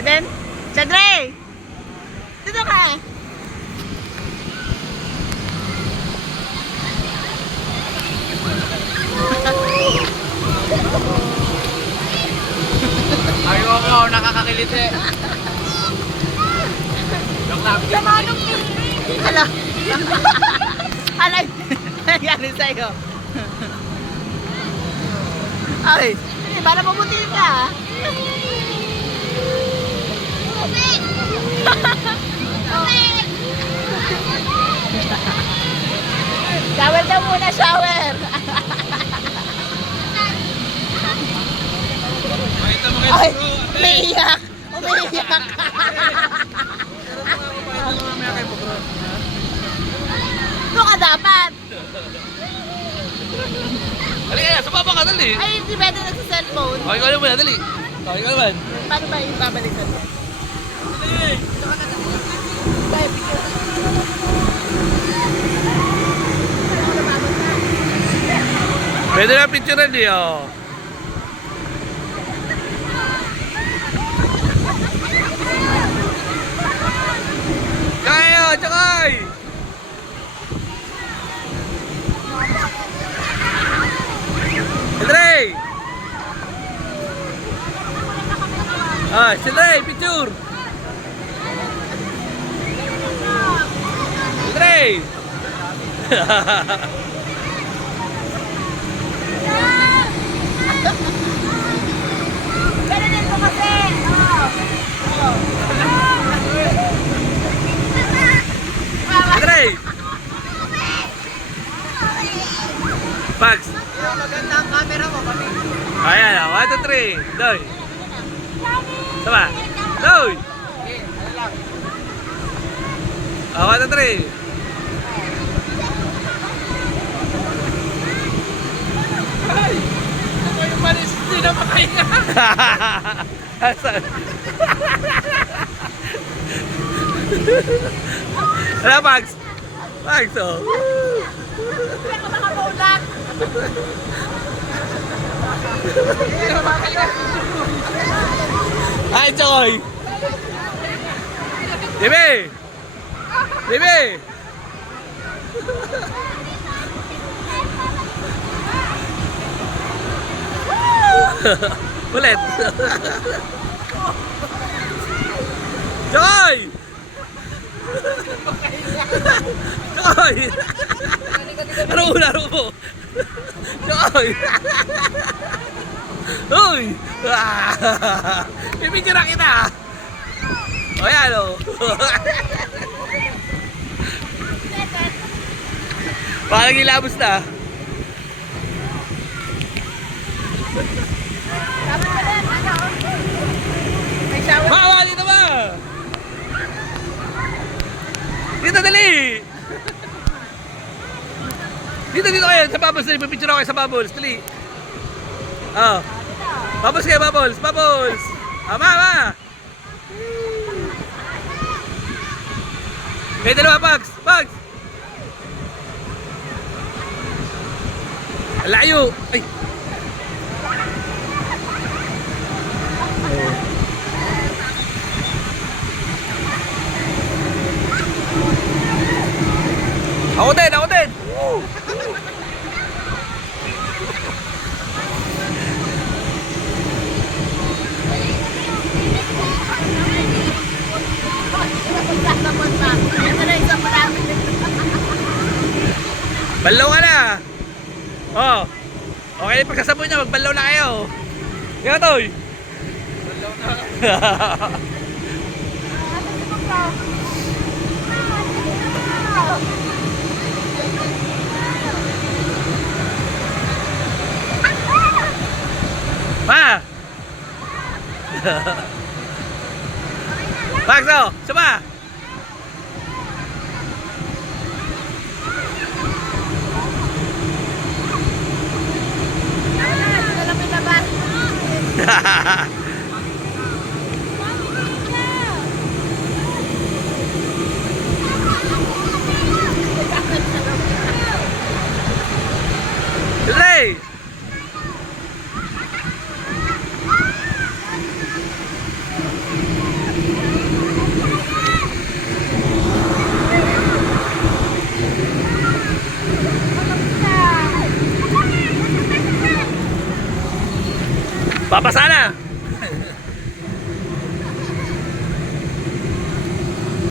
Eden? Chandre! Dito ka! Ayaw ako, nakakakilit eh. Yung lapit. Lamanong Hala! Hala! Nangyari sa'yo. Ay! Para mabuti ka! Shower daw muna, shower! Ay, umiiyak! Umiiyak! Ito ka dapat! Halika na, sumama ka, dali. Ay, hindi pwede nagsa-cellphone. Okay ka naman, dali. Okay ka naman. Paano ba yung babalik sa dyan? Dali. Pwede na picture na di, oh. Kaya, tsakay! Sildray! Ah, Sildray, picture! Sildray! Ganun mo kasi! Sildray! Pags! Maganda ang camera mo, kami. Ayan na, 1, 2, 3, doy! Sama! Doy! Ah, 1, 2, 3! Ay! Ako yung manis, hindi na makahinga! Ano, Pags? Pags, oh! Hindi ako makapaulat. Ay, Choy! Dibe! Dibe! Ulit! Choy! Choy! Ano una, ano mo? Choy! Uy! Pipigyan na kita! O yan o! Parang ilabos na. Dapat ka din, ano? May shower. Mawa dito ba? Dito dali! Dito kayo, sa bubbles dali. Pipicture ako kayo sa bubbles, dali. Oh. Bubbles kayo, bubbles! Bubbles! Ama! May dalawa, Pags! Pags! Layo! Ay! Ako din! Ako din! Woo! Ito na isang marami. Balaw ka na! Oh! Okay, pagkasabot niya, magbalaw na kayo! Kaya, Toy! Balaw na! Ma! Pags, oh! Sama! Sila lang pinabas. Delay! Papasa na.